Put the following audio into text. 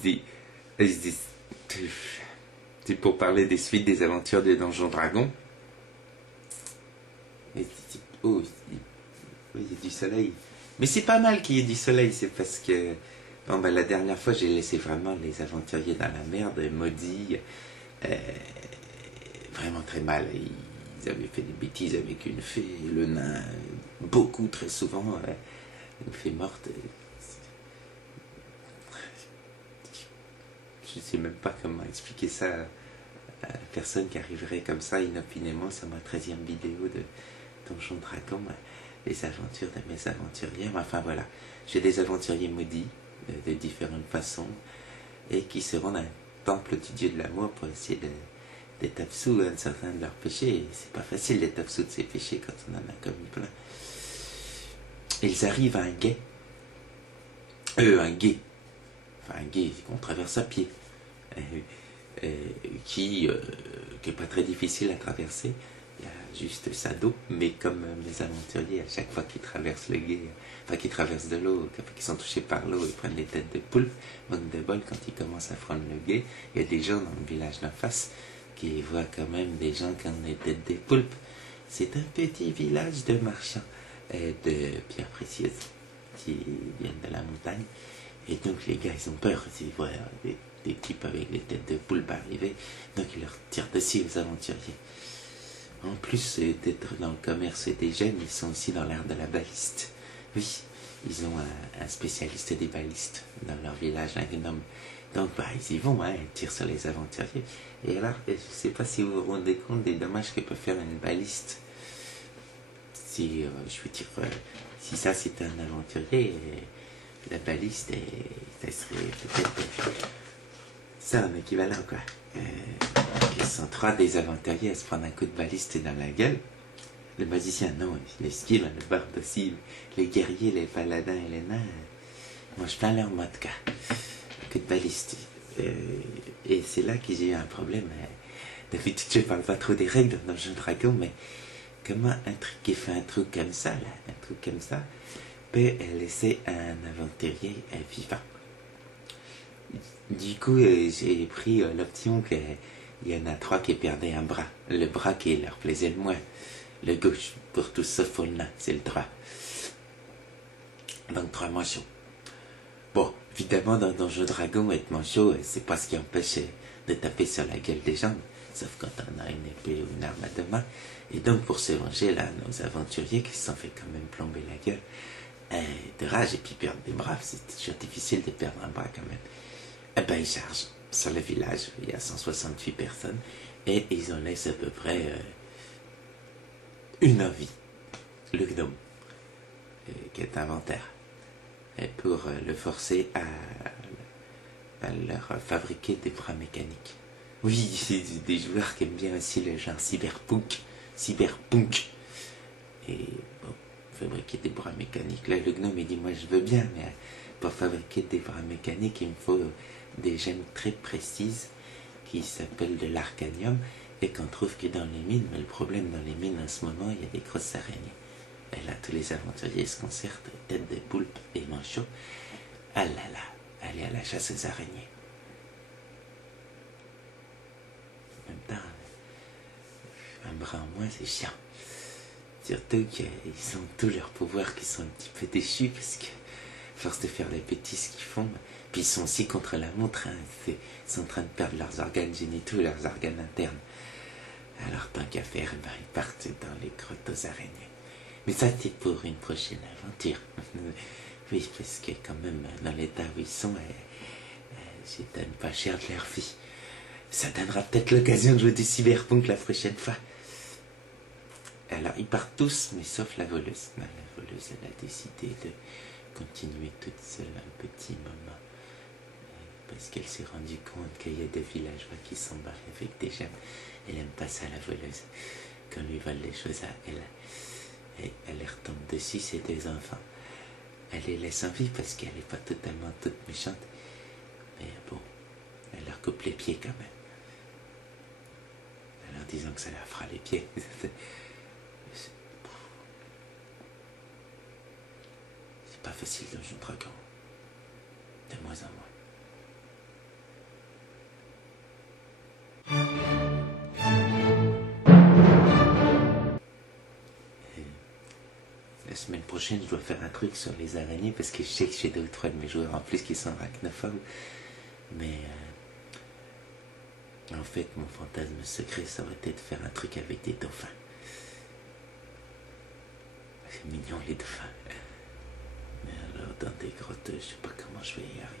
se dit, c'est pour parler des suites des aventures de Donjon Dragon. Et oh, il y a du soleil. Mais c'est pas mal qu'il y ait du soleil, c'est parce que bon, ben, la dernière fois j'ai laissé vraiment les aventuriers dans la merde, maudits, vraiment très mal. Ils avaient fait des bêtises avec une fée, le nain, beaucoup, très souvent, une fée morte. Je sais même pas comment expliquer ça à la personne qui arriverait comme ça inopinément sur ma 13e vidéo de Donjon Dragon, les aventures de mes aventuriers. Enfin voilà, j'ai des aventuriers maudits de différentes façons et qui se rendent à un temple du dieu de l'amour pour essayer d'être absous d'un certain de leurs péchés. Et c'est pas facile d'être absous de ses péchés quand on en a commis plein. Ils arrivent à un gué. Un gué. Enfin un gué qu'on traverse à pied. Qui est pas très difficile à traverser. Il y a juste sa dos, mais comme mes aventuriers, à chaque fois qu'ils traversent le gué, enfin qu'ils traversent de l'eau, qu'ils sont touchés par l'eau, ils prennent les têtes de poulpe, manque de bol, quand ils commencent à prendre le gué, il y a des gens dans le village d'en face qui voient quand même des gens qui ont les têtes des poulpes. C'est un petit village de marchands de pierres précieuses qui viennent de la montagne. Et donc les gars, ils ont peur, ils voient des types avec les têtes de poulpe arriver, donc ils leur tirent dessus aux aventuriers. En plus d'être dans le commerce des gemmes, ils sont aussi dans l'art de la baliste. Oui, ils ont un spécialiste des balistes dans leur village, un gnome. Donc bah, ils y vont, hein, ils tirent sur les aventuriers. Et alors, je ne sais pas si vous vous rendez compte des dommages que peut faire une baliste. Si, je veux dire, si ça c'est un aventurier, la baliste, ça serait peut-être ça un équivalent, quoi. Ils sont trois des aventuriers à se prendre un coup de baliste dans la gueule. Le magicien, non, il esquive, le barde aussi. Les guerriers, les paladins et les nains mangent plein leur mode, quoi. Un coup de baliste. Et c'est là que j'ai eu un problème. D'habitude, je parle pas trop des règles dans Donjon Dragon, mais comment un truc qui fait un truc comme ça, là, un truc comme ça, peut laisser un aventurier vivant. Du coup, j'ai pris l'option qu'il y en a trois qui perdaient un bras. Le bras qui leur plaisait le moins. Le gauche, pour tous sauf pour le nain, c'est le droit. Donc 3 manchots. Bon, évidemment, dans Donjon Dragon, être manchot, c'est pas ce qui empêche de taper sur la gueule des gens, sauf quand on a une épée ou une arme à deux mains. Et donc, pour se venger, là, nos aventuriers qui se sont fait quand même plomber la gueule, de rage et puis perdre des bras, c'est toujours difficile de perdre un bras quand même. Eh ben, ils chargent sur le village, il y a 168 personnes, et ils en laissent à peu près une envie, le gnome, qui est inventaire, pour le forcer à leur fabriquer des bras mécaniques. Oui, c'est des joueurs qui aiment bien aussi le genre cyberpunk. Et bon, fabriquer des bras mécaniques. Là, le gnome, il dit, moi je veux bien, mais pour fabriquer des bras mécaniques, il me faut des gemmes très précises qui s'appellent de l'arcanium et qu'on trouve que dans les mines. Mais le problème dans les mines en ce moment, il y a des grosses araignées. Et là, tous les aventuriers se concertent, tête de poulpe et manchots. Ah là là, aller à la chasse aux araignées. En même temps, un bras en moins, c'est chiant. Surtout qu'ils ont tous leurs pouvoirs qui sont un petit peu déchus parce que, à force de faire les bêtises qu'ils font, puis ils sont aussi contre la montre, hein, ils sont en train de perdre leurs organes génitaux, leurs organes internes. Alors tant qu'à faire, ben, ils partent dans les grottes aux araignées. Mais ça, c'est pour une prochaine aventure. Oui, parce que quand même, dans l'état où ils sont, je donne pas cher de leur vie. Ça donnera peut-être l'occasion de jouer du cyberpunk la prochaine fois. Alors, ils partent tous, mais sauf la voleuse. La voleuse, elle a décidé de continuer toute seule un petit moment. Parce qu'elle s'est rendue compte qu'il y a des villageois qui sont barrés avec des gemmes. Elle aime pas ça, la voleuse. Quand lui vole les choses à elle. Et elle les retombe dessus, ses deux enfants. Elle les laisse en vie parce qu'elle n'est pas totalement toute méchante. Mais bon, elle leur coupe les pieds quand même. En leur disant que ça leur fera les pieds. C'est pas facile Donjon Dragon. De moins en moins. semaine prochaine, je dois faire un truc sur les araignées parce que je sais que j'ai 2 ou 3 de mes joueurs en plus qui sont arachnophobes. Mais en fait, mon fantasme secret, ça aurait été de faire un truc avec des dauphins. C'est mignon les dauphins. Mais alors, dans des grottes, je sais pas comment je vais y arriver.